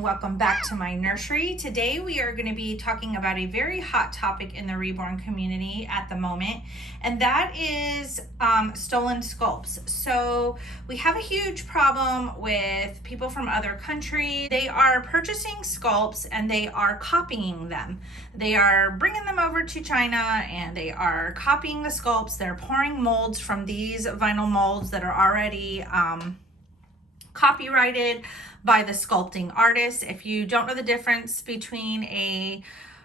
and welcome back to my nursery. Today we are going to be talking about a very hot topic in the Reborn community at the moment, and that is stolen sculpts. So we have a huge problem with people from other countries. They are purchasing sculpts and they are copying them. They are bringing them over to China and they are copying the sculpts. They're pouring molds from these vinyl molds that are already copyrighted by the sculpting artist. If you don't know the difference between a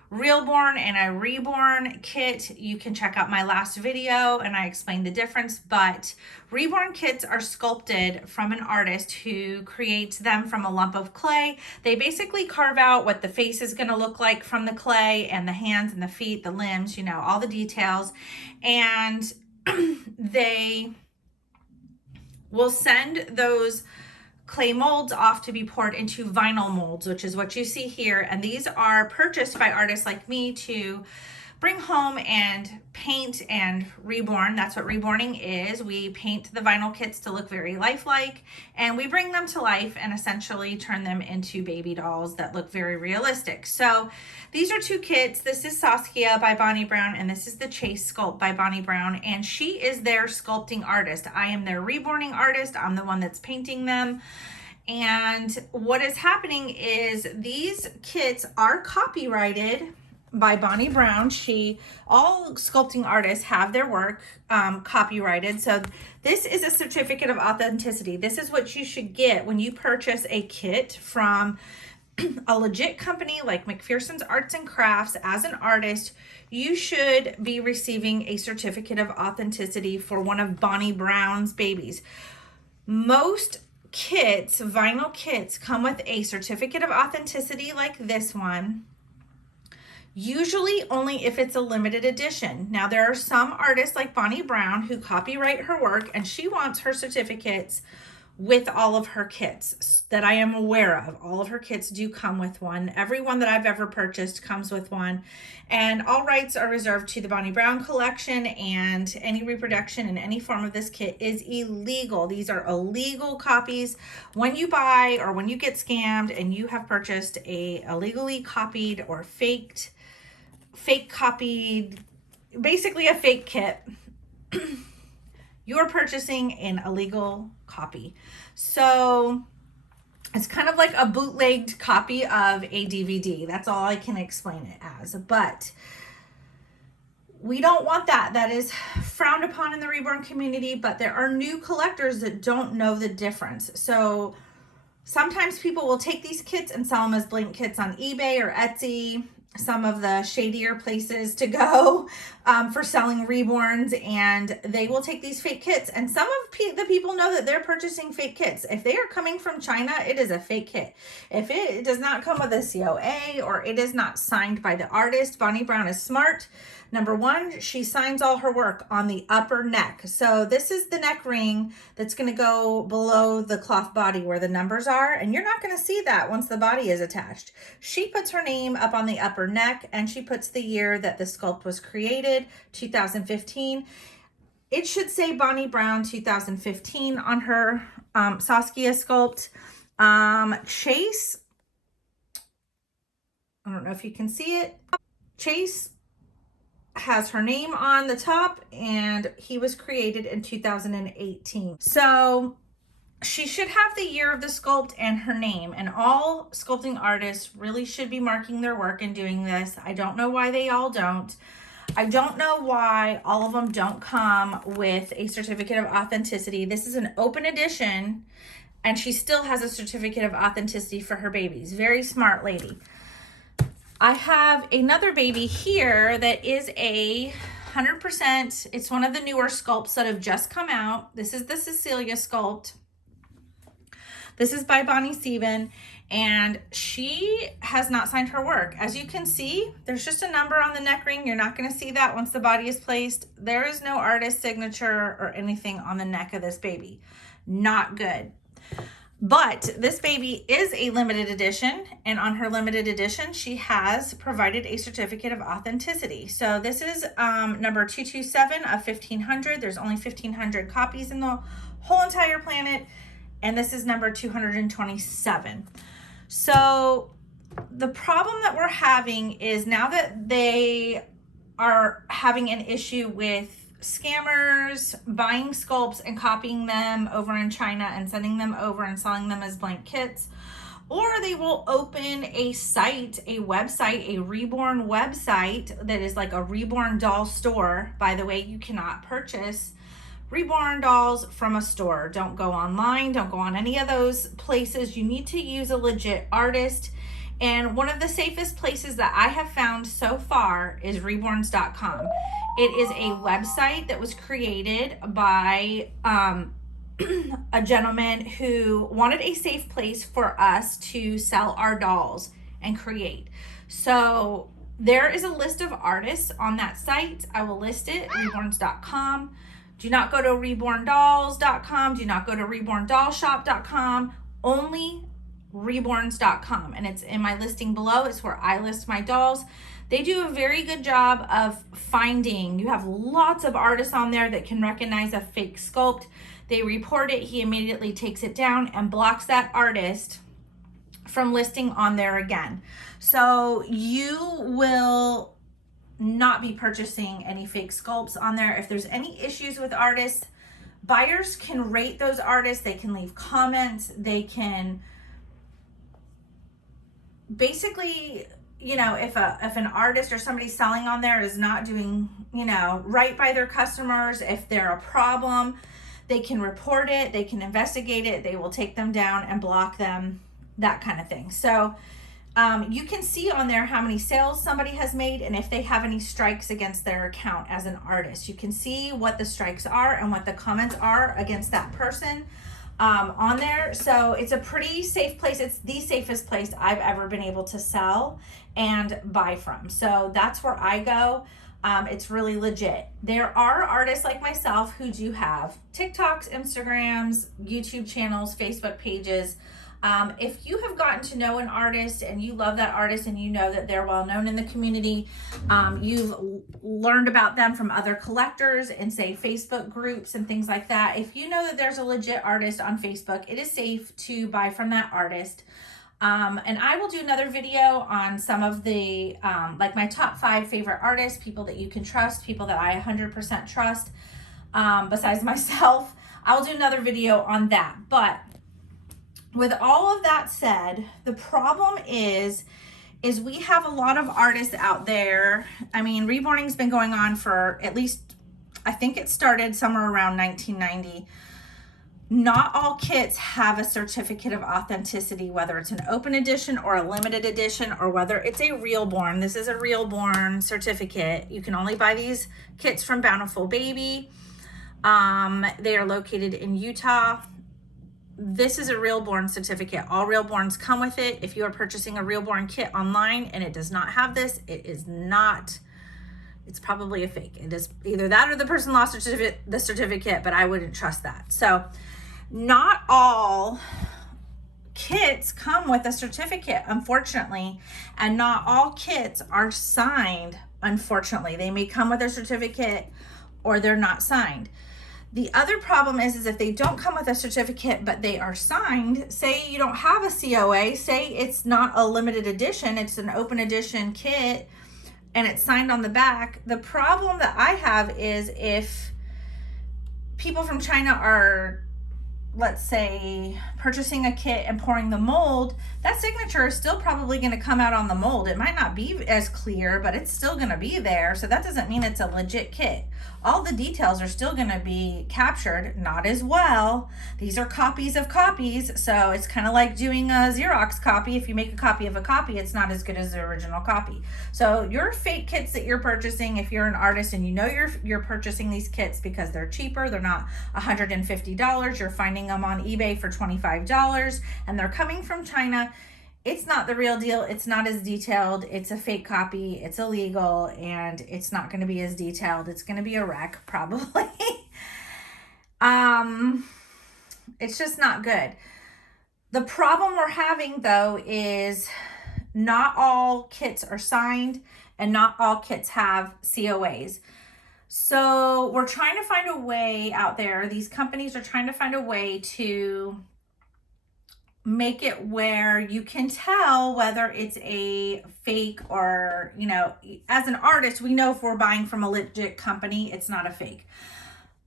Reborn and a Reborn kit, you can check out my last video and I explained the difference. But Reborn kits are sculpted from an artist who creates them from a lump of clay. They basically carve out what the face is going to look like from the clay, and the hands and the feet, the limbs, you know, all the details. And they will send those clay molds off to be poured into vinyl molds, which is what you see here. And these are purchased by artists like me to bring home and paint and reborn. That's what reborning is. We paint the vinyl kits to look very lifelike, and we bring them to life and essentially turn them into baby dolls that look very realistic. So these are two kits. This is Saskia by Bonnie Brown, and this is the Chase Sculpt by Bonnie Brown, and she is their sculpting artist. I am their reborning artist. I'm the one that's painting them. And what is happening is these kits are copyrighted by Bonnie Brown. All sculpting artists have their work copyrighted. So this is a certificate of authenticity. This is what you should get when you purchase a kit from a legit company like McPherson's Arts and Crafts. As an artist, you should be receiving a certificate of authenticity for one of Bonnie Brown's babies. Most kits, vinyl kits, come with a certificate of authenticity like this one. Usually only if it's a limited edition. Now, there are some artists like Bonnie Brown who copyright her work, and she wants her certificates with all of her kits that I am aware of. All of her kits do come with one. Every one that I've ever purchased comes with one. And all rights are reserved to the Bonnie Brown collection, and any reproduction in any form of this kit is illegal. These are illegal copies. When you buy or when you get scammed and you have purchased a illegally copied or fake copied, basically a fake kit, you're purchasing an illegal copy. So it's kind of like a bootlegged copy of a DVD. That's all I can explain it as. But we don't want that. That is frowned upon in the Reborn community, but there are new collectors that don't know the difference. So sometimes people will take these kits and sell them as blank kits on eBay or Etsy, some of the shadier places to go for selling reborns, and they will take these fake kits. And some of the people know that they're purchasing fake kits. If they are coming from China, it is a fake kit. If it does not come with a COA or it is not signed by the artist, Bonnie Brown is smart. Number one, she signs all her work on the upper neck. So this is the neck ring that's going to go below the cloth body where the numbers are, and you're not going to see that once the body is attached. She puts her name up on the upper neck, and she puts the year that the sculpt was created, 2015. It should say Bonnie Brown 2015 on her Saskia Sculpt. Chase, I don't know if you can see it. Chase has her name on the top, and he was created in 2018. So she should have the year of the sculpt and her name, and all sculpting artists really should be marking their work and doing this. I don't know why they all don't. I don't know why all of them don't come with a certificate of authenticity. This is an open edition, and she still has a certificate of authenticity for her babies. Very smart lady. I have another baby here that is a 100%. It's one of the newer sculpts that have just come out. This is the Cecilia Sculpt. This is by Bonnie Steven, and she has not signed her work. As you can see, there's just a number on the neck ring. You're not going to see that once the body is placed. There is no artist signature or anything on the neck of this baby. Not good. But this baby is a limited edition, and on her limited edition, she has provided a certificate of authenticity. So this is number 227 of 1,500. There's only 1,500 copies in the whole entire planet, and this is number 227. So the problem that we're having is now that they are having an issue with scammers buying sculpts and copying them over in China and sending them over and selling them as blank kits, or they will open a site, a website, a Reborn website that is like a Reborn doll store. By the way, you cannot purchase Reborn dolls from a store. Don't go online, don't go on any of those places. You need to use a legit artist. And one of the safest places that I have found so far is reborns.com. It is a website that was created by a gentleman who wanted a safe place for us to sell our dolls and create. So there is a list of artists on that site. I will list it, reborns.com. Do not go to reborndolls.com. Do not go to reborndollshop.com. Only reborns.com, and it's in my listing below. It's where I list my dolls. They do a very good job of finding. You have lots of artists on there that can recognize a fake sculpt. They report it, he immediately takes it down and blocks that artist from listing on there again. So you will not be purchasing any fake sculpts on there. If there's any issues with artists, buyers can rate those artists. They can leave comments. They can basically, you know, if an artist or somebody selling on there is not doing, you know, right by their customers, if they're a problem, they can report it, they can investigate it, they will take them down and block them, that kind of thing. So you can see on there how many sales somebody has made and if they have any strikes against their account as an artist. You can see what the strikes are and what the comments are against that person on there. So it's a pretty safe place. It's the safest place I've ever been able to sell and buy from. So that's where I go. It's really legit. There are artists like myself who do have TikToks, Instagrams, YouTube channels, Facebook pages. If you have gotten to know an artist and you love that artist and you know that they're well known in the community, you've learned about them from other collectors and say Facebook groups and things like that. If you know that there's a legit artist on Facebook, it is safe to buy from that artist. And I will do another video on some of the, like my top 5 favorite artists, people that you can trust, people that I 100% trust, besides myself. I will do another video on that. But with all of that said, the problem is we have a lot of artists out there. I mean, reborning's been going on for at least, I think it started somewhere around 1990. Not all kits have a certificate of authenticity, whether it's an open edition or a limited edition, or whether it's a Reborn. This is a Reborn certificate. You can only buy these kits from Bountiful Baby. They are located in Utah. This is a Reborn certificate. All Reborns come with it. If you are purchasing a Reborn kit online and it does not have this, it is not, it's probably a fake. It is either that or the person lost the certificate, but I wouldn't trust that. So not all kits come with a certificate, unfortunately, and not all kits are signed, unfortunately. They may come with a certificate or they're not signed. The other problem is if they don't come with a certificate, but they are signed, say you don't have a COA, say it's not a limited edition, it's an open edition kit, and it's signed on the back. The problem that I have is if people from China are, let's say, purchasing a kit and pouring the mold, that signature is still probably going to come out on the mold. It might not be as clear, but it's still going to be there. So that doesn't mean it's a legit kit. All the details are still going to be captured, not as well. These are copies of copies. So it's kind of like doing a Xerox copy. If you make a copy of a copy, it's not as good as the original copy. So your fake kits that you're purchasing, if you're an artist and you know you're purchasing these kits because they're cheaper, they're not $150, you're finding them on eBay for $25 and they're coming from China, it's not the real deal. It's not as detailed. It's a fake copy. It's illegal and it's not going to be as detailed. It's going to be a wreck probably. It's just not good. The problem we're having though is not all kits are signed and not all kits have COAs. So we're trying to find a way out there. These companies are trying to find a way to make it where you can tell whether it's a fake or, you know, as an artist, we know if we're buying from a legit company, it's not a fake.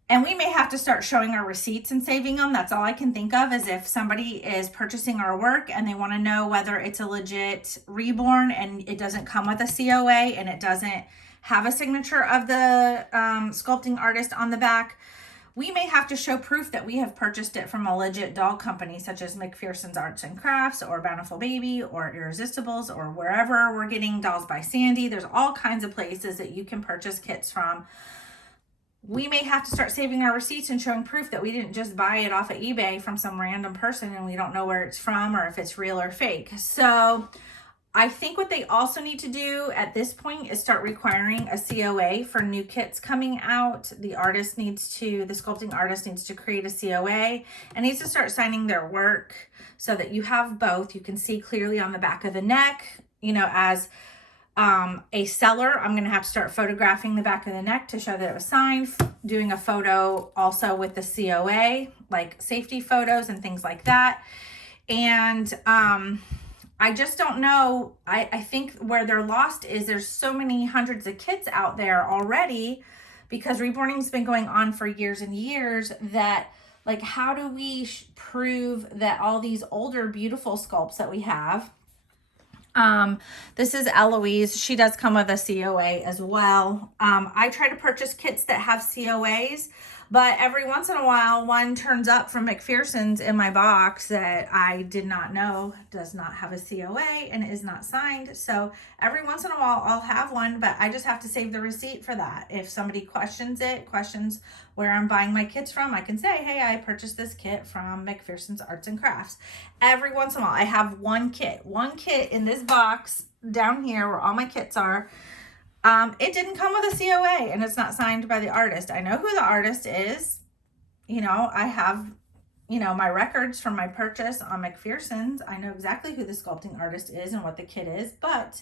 And we may have to start showing our receipts and saving them. That's all I can think of, is if somebody is purchasing our work and they want to know whether it's a legit Reborn and it doesn't come with a COA and it doesn't have a signature of the sculpting artist on the back, we may have to show proof that we have purchased it from a legit doll company, such as McPherson's Arts and Crafts or Bountiful Baby or Irresistibles or wherever we're getting Dolls by Sandy. There's all kinds of places that you can purchase kits from. We may have to start saving our receipts and showing proof that we didn't just buy it off of eBay from some random person and we don't know where it's from or if it's real or fake. So I think what they also need to do at this point is start requiring a COA for new kits coming out. The sculpting artist needs to create a COA and needs to start signing their work so that you have both. You can see clearly on the back of the neck, you know, as a seller, I'm going to have to start photographing the back of the neck to show that it was signed, doing a photo also with the COA, like safety photos and things like that. And I just don't know. I think where they're lost is there's so many hundreds of kits out there already, because reborning's been going on for years and years, that like, how do we prove that all these older beautiful sculpts that we have, this is Eloise. She does come with a COA as well. I try to purchase kits that have COAs, but every once in a while, one turns up from McPherson's in my box that I did not know does not have a COA and is not signed. So every once in a while, I'll have one, but I just have to save the receipt for that. If somebody questions where I'm buying my kits from, I can say, hey, I purchased this kit from McPherson's Arts and Crafts. Every once in a while, I have one kit in this box down here where all my kits are. It didn't come with a COA and it's not signed by the artist. I know who the artist is. You know, I have, you know, my records from my purchase on McPherson's. I know exactly who the sculpting artist is and what the kit is, but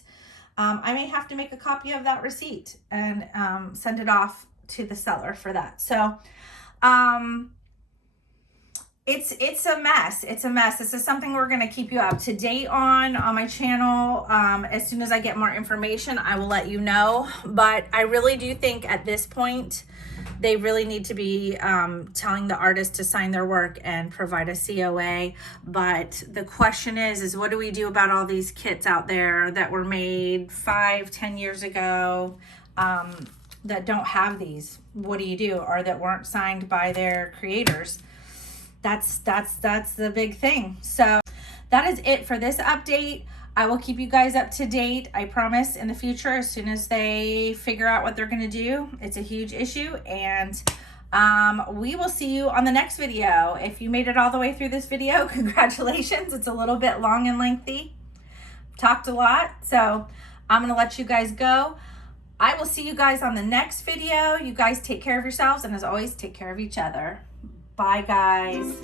I may have to make a copy of that receipt and send it off to the seller for that. So it's a mess. It's a mess. This is something we're going to keep you up to date on my channel. As soon as I get more information, I will let you know. But I really do think at this point, they really need to be telling the artist to sign their work and provide a COA. But the question is what do we do about all these kits out there that were made 5-10 years ago that don't have these? What do you do? Or that weren't signed by their creators? That's the big thing. So that is it for this update. I will keep you guys up to date. I promise in the future, as soon as they figure out what they're going to do. It's a huge issue, and we will see you on the next video. If you made it all the way through this video, congratulations. It's a little bit long and lengthy. Talked a lot, so I'm going to let you guys go. I will see you guys on the next video. You guys take care of yourselves, and as always, take care of each other. Bye, guys.